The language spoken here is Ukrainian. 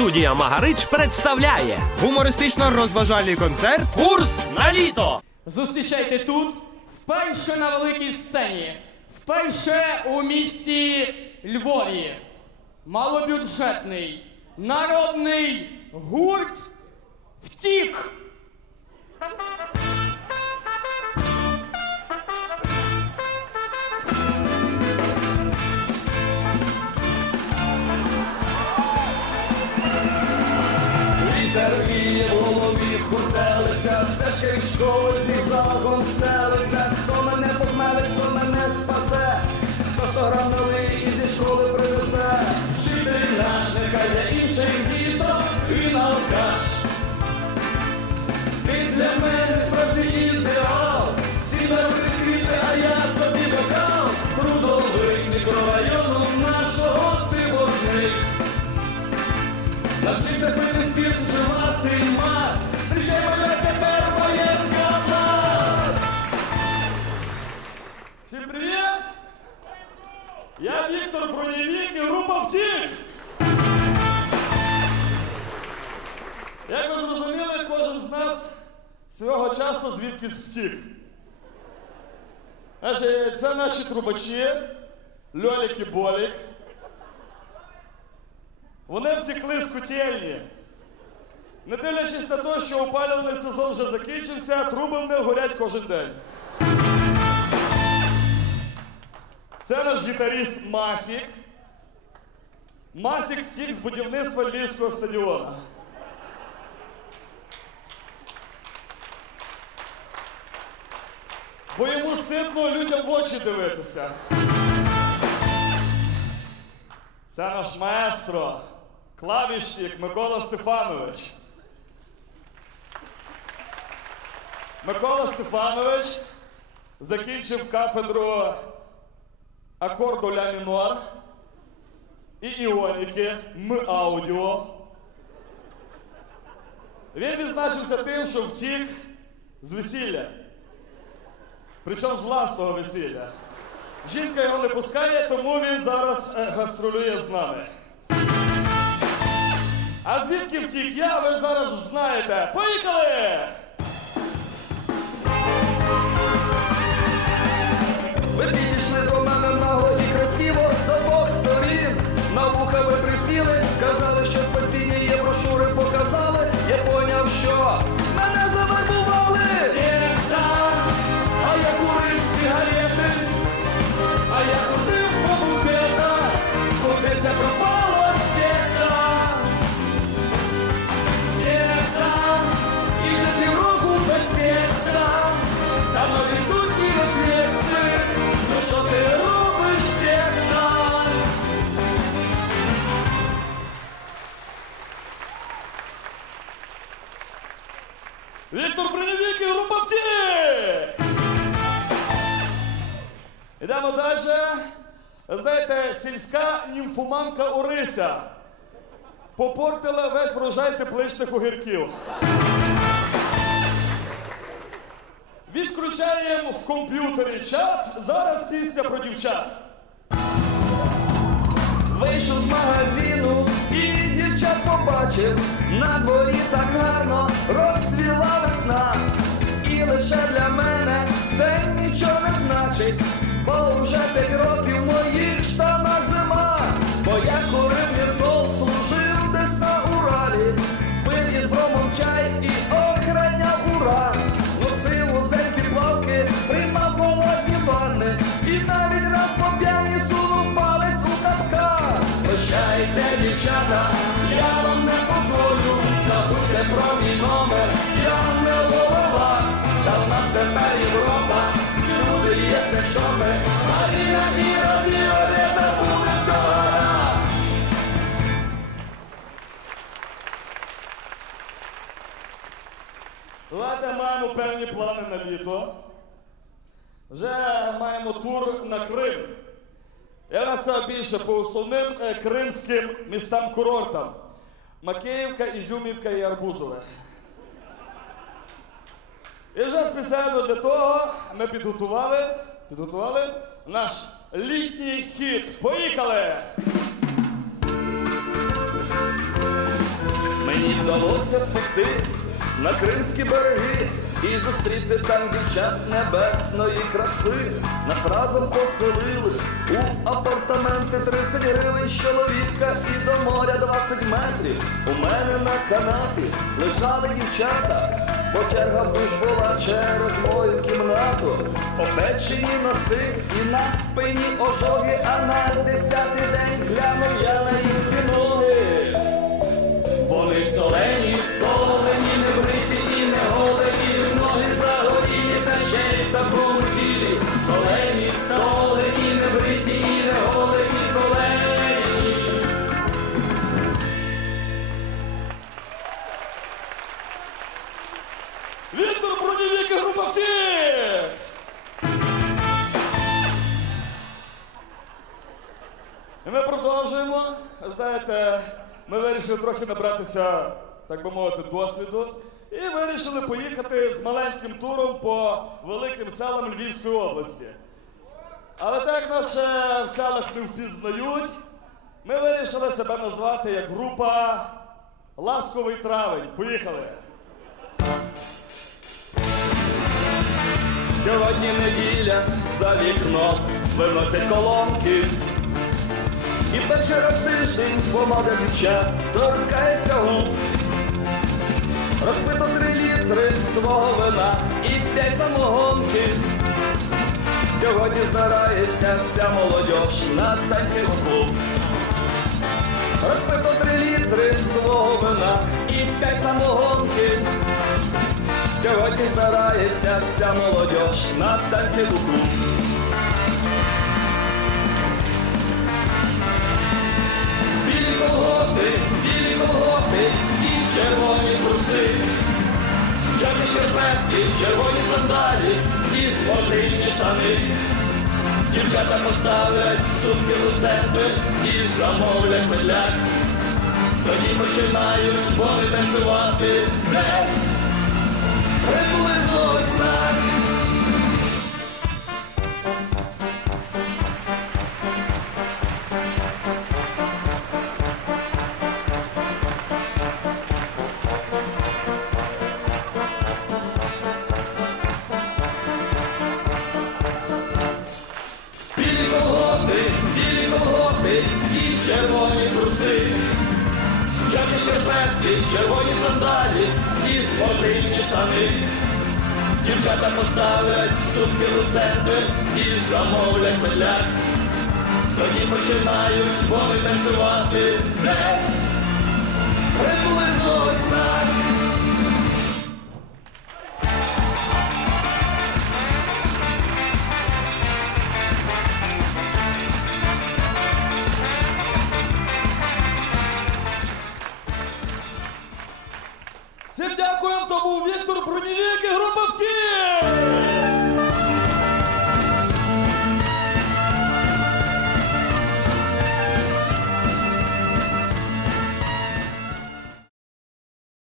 Студія Магарич представляє Гумористично-розважальний концерт. курс на літо. Зустрічайте тут, вперше на великій сцені, вперше у місті Львові. Малобюджетний народний гурт віє в голові хуртелиця, стежки в школи зігзагом стелиться. Хто мене помелить, хто мене спасе, хто сто грам і зі школи принесе. Вчитель наш, нехай для інших діток і алкаш. Ти для мене свого звідкись втік. Це наші трубачі, Льолік і Болік. Вони втекли з котельні. Не дивлячись на те, що опалювальний сезон вже закінчився, труби в них горять кожен день. Це наш гітаріст Масік. Масік втік з будівництва Львівського стадіону. Бо йому стидно людям в очі дивитися. Це наш маестро, клавішник Микола Стефанович. Микола Стефанович закінчив кафедру акорду ля мінор і іоніки М аудіо. Він відзначився тим, що втік з весілля. Причому з власного весілля. Жінка його не пускає, тому він зараз е, гастролює з нами. А звідки втік я, ви зараз знаєте. Поїхали! Віктор Броневік і група «Втік». Ідемо далі. Знаєте, сільська німфоманка Орися попортила весь врожай тепличних огірків. Відключаємо в комп'ютері чат. Зараз пісня про дівчат. Вийшов з магазину і дівчат побачив. На дворі так гарно лише для мене це нічого не значить. Бо вже п'ять років в моїх штанах зима. Бо я курив віртол, служив десь на Уралі. Пив із громом чай і охраняв уран. Носив узенькі плавки, приймав холодні ванни. І навіть раз по п'яні сунув палець у капкан. Прощайте, дівчата, я вам не позволю. Забудьте про мій номер, сешоми. Маріна, Іра, Віолета, буде все гаразд. Ладно, маємо певні плани на літо. Вже маємо тур на Крим. Я розказав більше по основним е, кримським містам-курортам. Макеївка, Ізюмівка і Арбузове. І вже спеціально для того ми підготували, підготували наш літній хіт. Поїхали! Мені вдалося втекти на кримські береги і зустріти там дівчат небесної краси. Нас разом поселили у апартаменти 30 гривень чоловіка і до моря 20 метрів. У мене на канапі лежали дівчата, бо черга в душ була через мою кімнату. Попечені носи і на спині ожоги, а на десятий день глянув я на їхні ми вирішили трохи набратися, так би мовити, досвіду. І вирішили поїхати з маленьким туром по великим селам Львівської області. Але так як нас ще в селах не впізнають, ми вирішили себе назвати як група Ласковий травень. Поїхали! Сьогодні неділя за вікном виносять колонки. І перший раз в тиждень помада дівчат торкається губ. Розпито три літри свого вина і п'ять самогонки. Сьогодні збирається вся молодь на танці у клуб. Розпито три літри свого вина і п'ять самогонки. Сьогодні збирається вся молодь на танці духу. Білі шкарпетки, червоні сандалі і спортивні штани. Дівчата поставлять сумки в церкви і замовлять медляк. Тоді починають вони танцювати десь приблизно знак. Червоні труси. Чорні шкарпетки, червоні сандалі і спортивні штани. Дівчата поставлять сумки у центр і замовлять медляк. Тоді починають вони танцювати десь Всім дякуємо, то був Віктор Бронєвік і група «Втік».